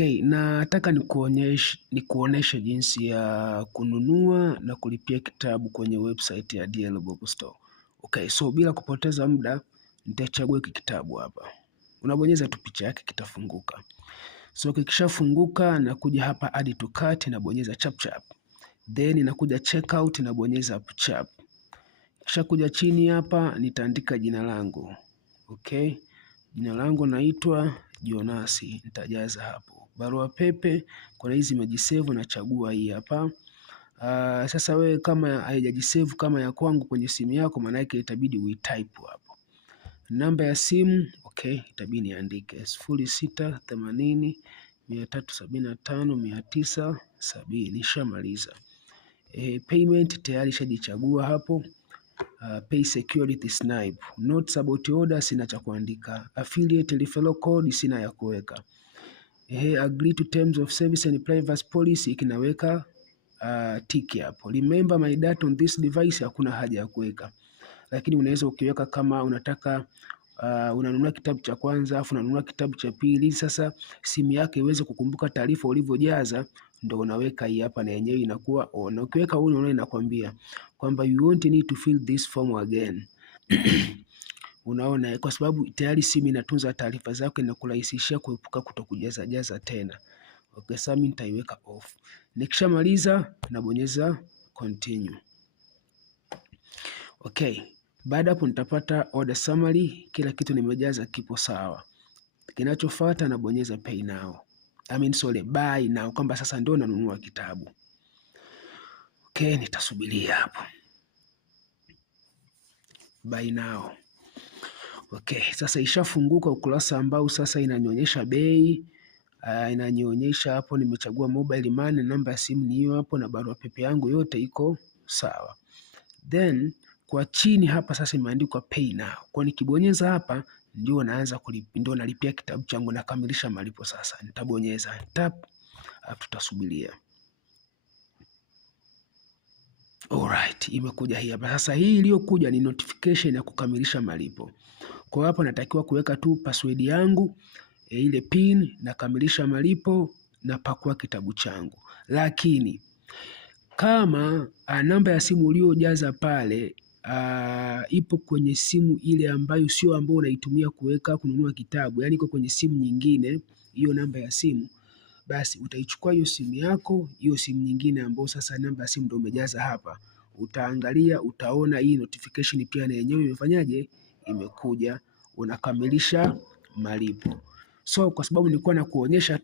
Okay, nataka nikuoneshe jinsi ya kununua na kulipia kitabu kwenye website ya DL Bookstore. Okay, so bila kupoteza muda nitachagua hiki kitabu hapa. Unabonyeza tu picha yake kitafunguka. So kikishafunguka nakuja hapa add to cart nabonyeza chap chap. Then nakuja checkout nabonyeza chap. Kisha kuja chini hapa nitaandika jina langu. Okay? Jina langu naitwa Jonasi, nitajaza hapo. Barua pepe, kuna hizi imejisave nachagua hii hapa. Sasa wewe kama haijajisave kama ya kwangu kwenye simu yako, maana yake itabidi uitype hapo. Namba ya simu, okay, itabidi niandike 0680 375 970. Nishamaliza. Payment tayari shajichagua hapo. Pay security snipe. Notes about order sina cha kuandika. Affiliate referral code sina ya kuweka. Agree to terms of service and privacy policy ikinaweka tiki hapo. Remember my data on this device hakuna haja ya kuweka. Lakini unaweza ukiweka kama unataka unanunua kitabu cha kwanza afu unanunua kitabu cha pili, sasa simu yake iweze kukumbuka taarifa ulivyojaza, ndio unaweka hii hapa na yenyewe inakuwa on. Ukiweka unaona inakwambia kwamba you won't need to fill this form again. Unaona, kwa sababu tayari simu inatunza taarifa zako na kurahisishia kuepuka kutokujaza jaza tena. Okay, sasa mimi nitaiweka off. Nikishamaliza nabonyeza continue. Okay, baada hapo nitapata order summary, kila kitu nimejaza kipo sawa. Kinachofuata nabonyeza pay now. Buy now, kwamba sasa ndio nanunua kitabu. Okay, nitasubiria hapo. Buy now. Okay, sasa ishafunguka ukurasa ambao sasa inanionyesha bei, inanionyesha hapo nimechagua mobile money, namba ya simu ni hiyo hapo na barua pepe yangu yote iko sawa. Then kwa chini hapa sasa imeandikwa pay now. Kwa nikibonyeza hapa ndio nalipia kitabu changu na kamilisha malipo sasa. Nitabonyeza tap, tutasubiria. Alright, imekuja hii hapa. Sasa hii iliyokuja ni notification ya kukamilisha malipo. Kwa hapo natakiwa kuweka tu password yangu, ile pin, na kamilisha malipo na pakua kitabu changu. Lakini kama namba ya simu uliojaza pale ipo kwenye simu ile ambayo sio ambayo unaitumia kuweka kununua kitabu, yani iko kwenye simu nyingine, hiyo namba ya simu, basi utaichukua hiyo simu yako, hiyo simu nyingine ambayo sasa namba ya simu ndio umejaza hapa, utaangalia utaona hii notification pia na yenyewe imefanyaje, imekuja, unakamilisha malipo. So kwa sababu nilikuwa nakuonyesha